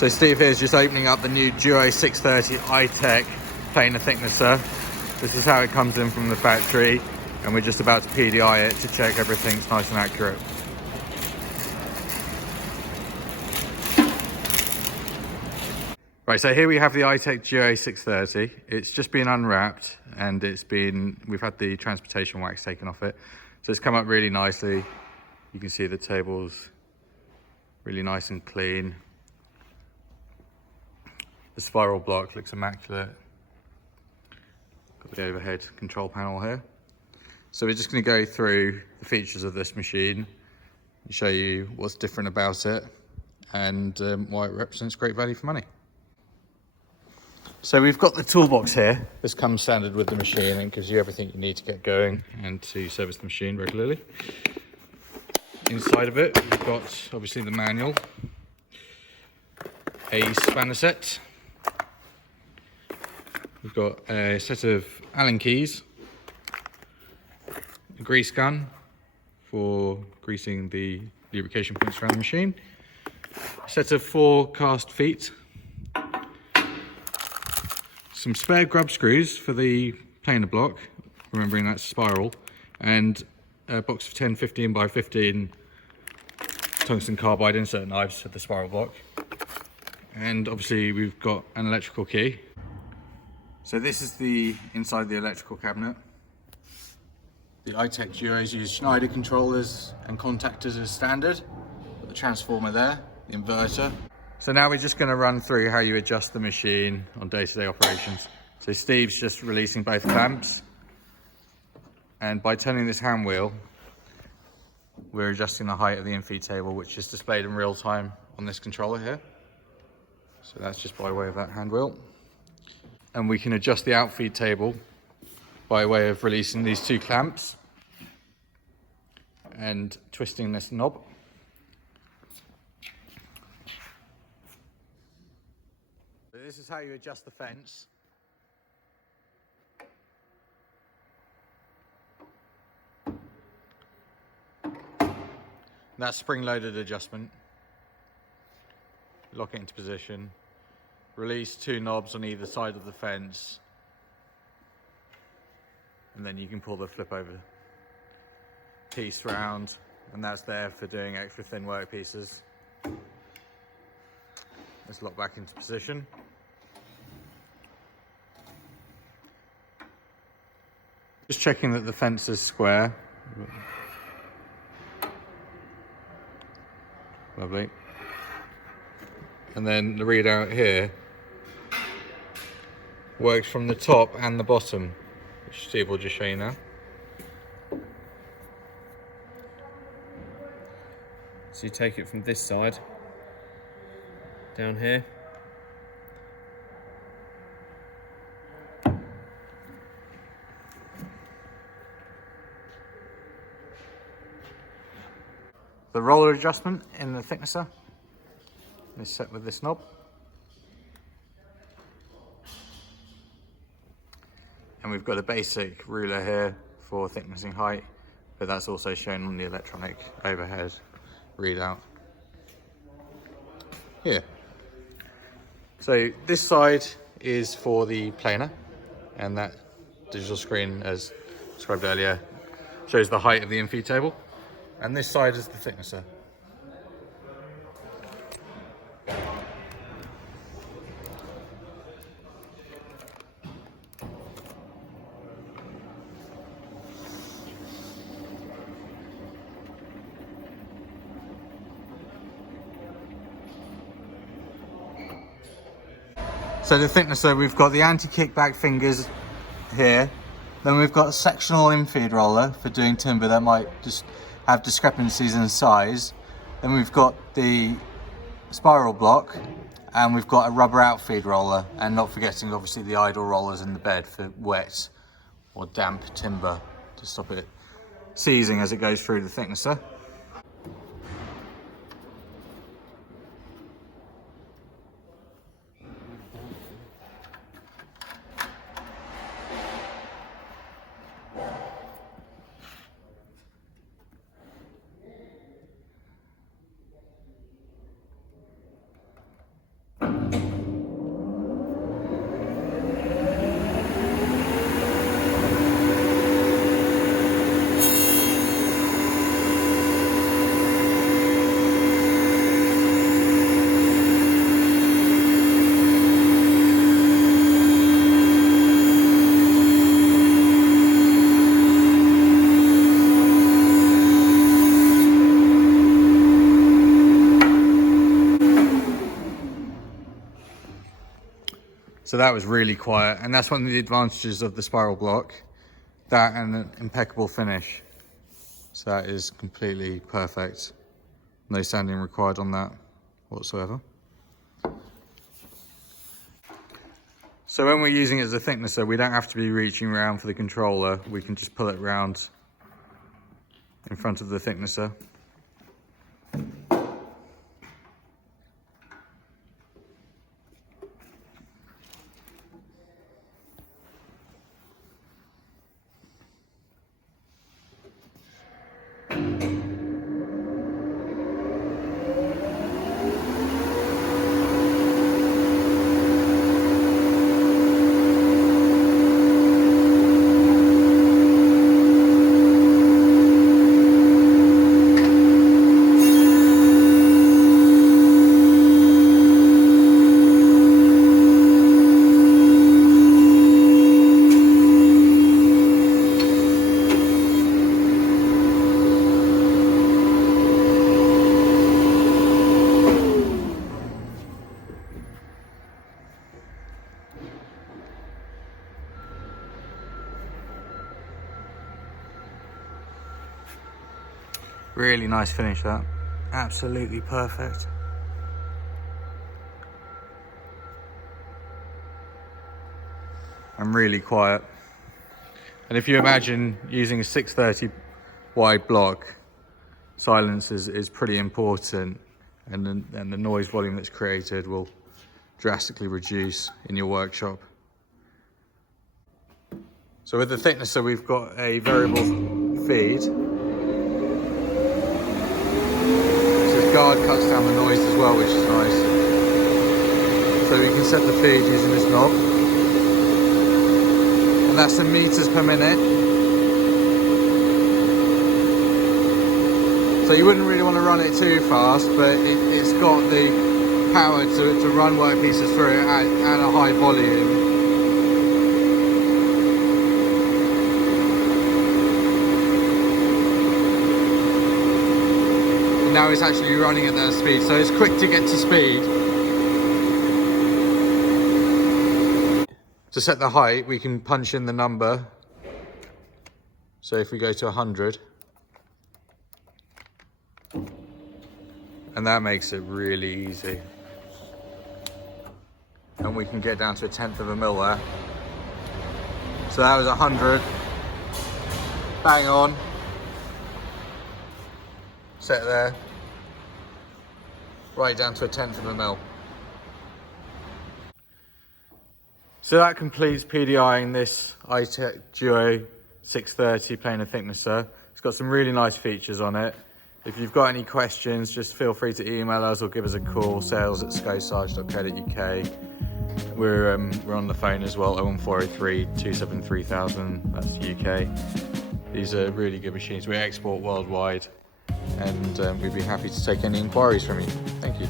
So Steve here is just opening up the new Duo 630 iTECH planer thicknesser. This is how it comes in from the factory, and we're just about to PDI it to check everything's nice and accurate. Right, so here we have the iTECH Duo 630. It's just been unwrapped and we've had the transportation wax taken off it. So it's come up really nicely. You can see the table's really nice and clean. The spiral block looks immaculate. Got the overhead control panel here. So we're just going to go through the features of this machine and show you what's different about it and why it represents great value for money. So we've got the toolbox here. This comes standard with the machine and gives you everything you need to get going and to service the machine regularly. Inside of it, we've got obviously the manual, a spanner set. We've got a set of Allen keys, a grease gun for greasing the lubrication points around the machine, a set of 4 cast feet, some spare grub screws for the planer block, remembering that's spiral, and a box of 10 15 by 15 tungsten carbide insert knives for the spiral block. And obviously we've got an electrical key. So this is the inside of the electrical cabinet. The iTECH Duos use Schneider controllers and contactors as standard. Got the transformer there, the inverter. So now we're just going to run through how you adjust the machine on day-to-day operations. So Steve's just releasing both clamps, and by turning this hand wheel, we're adjusting the height of the infeed table, which is displayed in real time on this controller here. So that's just by way of that hand wheel. And we can adjust the outfeed table by way of releasing these 2 clamps and twisting this knob. So this is how you adjust the fence. That's spring-loaded adjustment. Lock it into position. Release 2 knobs on either side of the fence, and then you can pull the flip over piece round, and that's there for doing extra thin work pieces. Let's lock back into position. Just checking that the fence is square. Lovely. And then the readout here works from the top and the bottom, which Steve will just show you now. So you take it from this side down here, the roller adjustment in the thicknesser is set with this knob. And we've got a basic ruler here for thicknessing height, but that's also shown on the electronic overhead readout here. So this side is for the planer, and that digital screen, as described earlier, shows the height of the infeed table. And this side is the thicknesser. So the thicknesser, we've got the anti-kickback fingers here. Then we've got a sectional infeed roller for doing timber that might just have discrepancies in size. Then we've got the spiral block, and we've got a rubber outfeed roller, and not forgetting obviously the idle rollers in the bed for wet or damp timber to stop it seizing as it goes through the thicknesser. So that was really quiet, and that's one of the advantages of the spiral block, that and an impeccable finish. So that is completely perfect. No sanding required on that whatsoever. So when we're using it as a thicknesser, we don't have to be reaching around for the controller. We can just pull it round in front of the thicknesser. Really nice finish that. Absolutely perfect. And really quiet. And if you imagine using a 630 wide block, silence is pretty important, and the noise volume that's created will drastically reduce in your workshop. So with the thicknesser, we've got a variable feed. Guard cuts down the noise as well, which is nice. So we can set the feed using this knob, and that's in meters per minute. So you wouldn't really want to run it too fast, but it's got the power to run workpieces through it at a high volume. Now it's actually running at that speed, so it's quick to get to speed. To set the height, we can punch in the number. So if we go to 100, and that makes it really easy. And we can get down to 1/10 of a mil there. So that was 100. Bang on. Set there, right down to 1/10 of a mil. So that completes PDIing this iTECH Duo 630 planar thicknesser. It's got some really nice features on it. If you've got any questions, just feel free to email us or give us a call, sales@scott+Sargeant.co.uk. We're on the phone as well, 01403 273 3000, that's the UK. These are really good machines. We export worldwide, and we'd be happy to take any inquiries from you. Thank you.